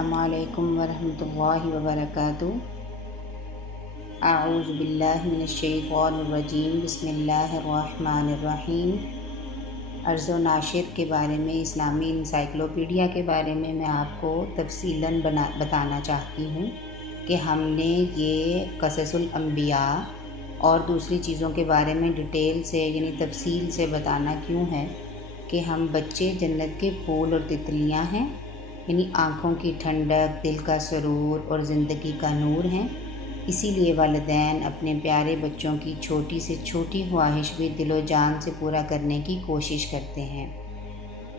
السلام علیکم ورحمۃ اللہ وبرکاتہ۔ اعوذ باللہ من الشیطان الرجیم، بسم اللہ الرحمن الرحیم۔ عرض و ناشر کے بارے میں، اسلامی انسائکلوپیڈیا کے بارے میں آپ کو تفصیلاً بتانا چاہتی ہوں کہ ہم نے یہ قصص الانبیاء اور دوسری چیزوں کے بارے میں ڈیٹیل سے یعنی تفصیل سے بتانا کیوں ہے کہ ہم بچے جنت کے پھول اور تتلیاں ہیں، یعنی آنکھوں کی ٹھنڈک، دل کا سرور اور زندگی کا نور ہیں۔ اسی لیے والدین اپنے پیارے بچوں کی چھوٹی سے چھوٹی خواہش بھی دل و جان سے پورا کرنے کی کوشش کرتے ہیں۔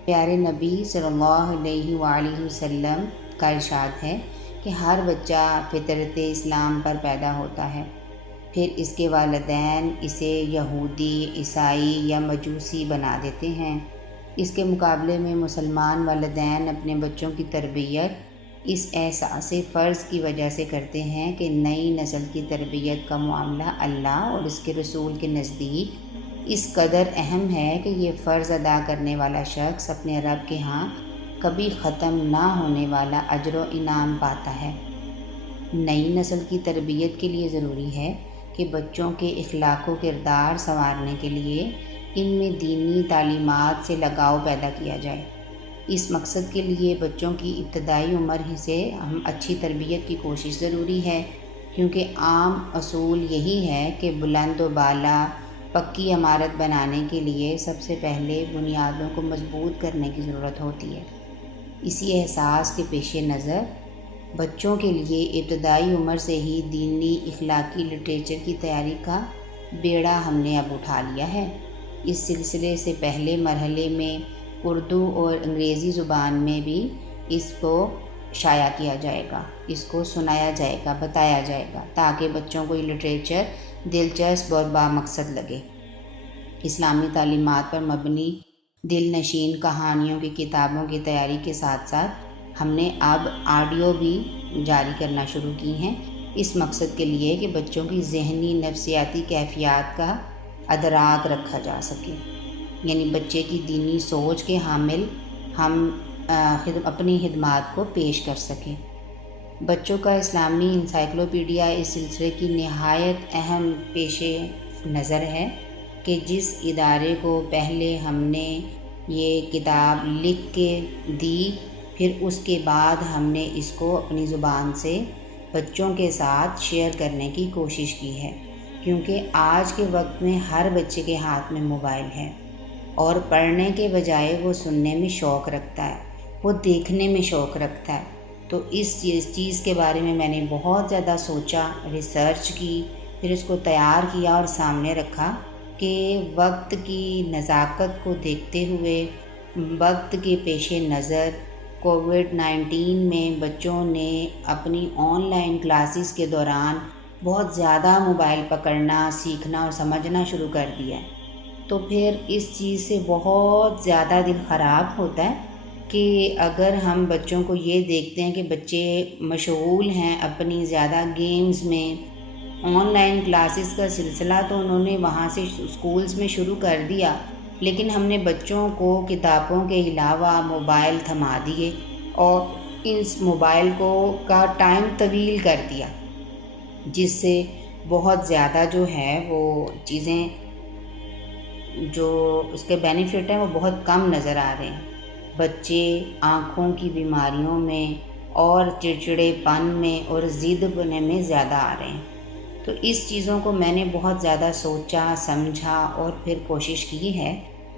پیارے نبی صلی اللہ علیہ وآلہ وسلم کا ارشاد ہے کہ ہر بچہ فطرت اسلام پر پیدا ہوتا ہے، پھر اس کے والدین اسے یہودی، عیسائی یا مجوسی بنا دیتے ہیں۔ اس کے مقابلے میں مسلمان والدین اپنے بچوں کی تربیت اس احساس فرض کی وجہ سے کرتے ہیں کہ نئی نسل کی تربیت کا معاملہ اللہ اور اس کے رسول کے نزدیک اس قدر اہم ہے کہ یہ فرض ادا کرنے والا شخص اپنے رب کے ہاں کبھی ختم نہ ہونے والا اجر و انعام پاتا ہے۔ نئی نسل کی تربیت کے لیے ضروری ہے کہ بچوں کے اخلاق و کردار سنوارنے کے لیے ان میں دینی تعلیمات سے لگاؤ پیدا کیا جائے۔ اس مقصد کے لیے بچوں کی ابتدائی عمر ہی سے ہم اچھی تربیت کی کوشش ضروری ہے، کیونکہ عام اصول یہی ہے کہ بلند و بالا پکی عمارت بنانے کے لیے سب سے پہلے بنیادوں کو مضبوط کرنے کی ضرورت ہوتی ہے۔ اسی احساس کے پیش نظر بچوں کے لیے ابتدائی عمر سے ہی دینی اخلاقی لٹریچر کی تیاری کا بیڑا ہم نے اب اٹھا لیا ہے۔ اس سلسلے سے پہلے مرحلے میں اردو اور انگریزی زبان میں بھی اس کو شائع کیا جائے گا، اس کو سنایا جائے گا، بتایا جائے گا، تاکہ بچوں کو یہ لٹریچر دلچسپ اور بامقصد لگے۔ اسلامی تعلیمات پر مبنی دل نشین کہانیوں کی کتابوں کی تیاری کے ساتھ ساتھ ہم نے اب آڈیو بھی جاری کرنا شروع کی ہیں، اس مقصد کے لیے کہ بچوں کی ذہنی نفسیاتی کیفیات کا ادراک رکھا جا سکے، یعنی بچے کی دینی سوچ کے حامل ہم اپنی خدمات کو پیش کر سکیں۔ بچوں کا اسلامی انسائکلوپیڈیا اس سلسلے کی نہایت اہم پیش نظر ہے کہ جس ادارے کو پہلے ہم نے یہ کتاب لکھ کے دی، پھر اس کے بعد ہم نے اس کو اپنی زبان سے بچوں کے ساتھ شیئر کرنے کی کوشش کی ہے، کیونکہ آج کے وقت میں ہر بچے کے ہاتھ میں موبائل ہے اور پڑھنے کے بجائے وہ سننے میں شوق رکھتا ہے، وہ دیکھنے میں شوق رکھتا ہے۔ تو اس چیز کے بارے میں نے بہت زیادہ سوچا، ریسرچ کی، پھر اس کو تیار کیا اور سامنے رکھا کہ وقت کی نزاکت کو دیکھتے ہوئے، وقت کے پیش نظر کووڈ-19 میں بچوں نے اپنی آن لائن کلاسز کے دوران بہت زیادہ موبائل پکڑنا، سیکھنا اور سمجھنا شروع کر دیا ہے۔ تو پھر اس چیز سے بہت زیادہ دل خراب ہوتا ہے کہ اگر ہم بچوں کو یہ دیکھتے ہیں کہ بچے مشغول ہیں اپنی زیادہ گیمز میں، آن لائن کلاسز کا سلسلہ تو انہوں نے وہاں سے اسکولز میں شروع کر دیا، لیکن ہم نے بچوں کو کتابوں کے علاوہ موبائل تھما دیے اور اس موبائل کا ٹائم طویل کر دیا، جس سے بہت زیادہ جو ہے وہ چیزیں جو اس کے بینیفٹ ہیں وہ بہت کم نظر آ رہے ہیں۔ بچے آنکھوں کی بیماریوں میں اور چڑچڑے پن میں اور ضد پنے میں زیادہ آ رہے ہیں۔ تو اس چیزوں کو میں نے بہت زیادہ سوچا، سمجھا اور پھر کوشش کی ہے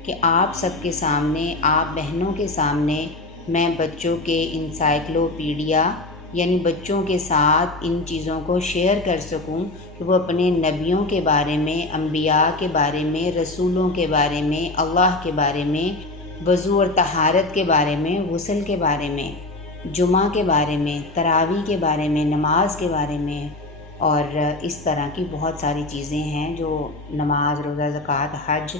کہ آپ سب کے سامنے، آپ بہنوں کے سامنے میں بچوں کے انسائکلوپیڈیا یعنی بچوں کے ساتھ ان چیزوں کو شیئر کر سکوں کہ وہ اپنے نبیوں کے بارے میں، انبیاء کے بارے میں، رسولوں کے بارے میں، اللہ کے بارے میں، وضو اور طہارت کے بارے میں، غسل کے بارے میں، جمعہ کے بارے میں، تراویح کے بارے میں، نماز کے بارے میں اور اس طرح کی بہت ساری چیزیں ہیں جو نماز، روزہ، زکوٰۃ، حج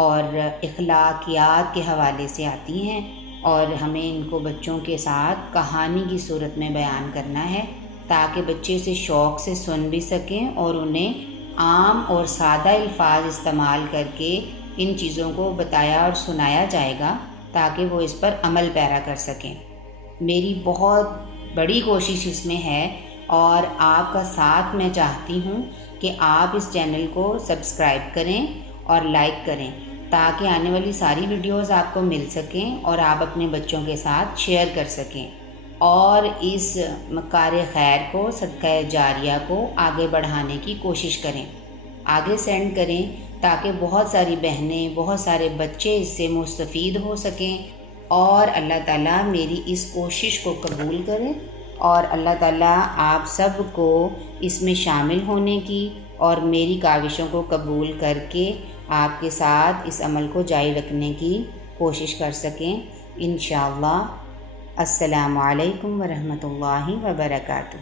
اور اخلاقیات کے حوالے سے آتی ہیں، اور ہمیں ان کو بچوں کے ساتھ کہانی کی صورت میں بیان کرنا ہے تاکہ بچے اسے شوق سے سن بھی سکیں اور انہیں عام اور سادہ الفاظ استعمال کر کے ان چیزوں کو بتایا اور سنایا جائے گا تاکہ وہ اس پر عمل پیرا کر سکیں۔ میری بہت بڑی کوشش اس میں ہے اور آپ کا ساتھ میں چاہتی ہوں کہ آپ اس چینل کو سبسکرائب کریں اور لائک کریں تاکہ آنے والی ساری ویڈیوز آپ کو مل سکیں اور آپ اپنے بچوں کے ساتھ شیئر کر سکیں اور اس کار خیر کو، صدقہ جاریہ کو آگے بڑھانے کی کوشش کریں، آگے سینڈ کریں تاکہ بہت ساری بہنیں، بہت سارے بچے اس سے مستفید ہو سکیں اور اللہ تعالیٰ میری اس کوشش کو قبول کرے اور اللہ تعالیٰ آپ سب کو اس میں شامل ہونے کی اور میری کاوشوں کو قبول کر کے آپ کے ساتھ اس عمل کو جاری رکھنے کی کوشش کر سکیں انشاءاللہ۔ السلام علیکم ورحمۃ اللہ وبرکاتہ۔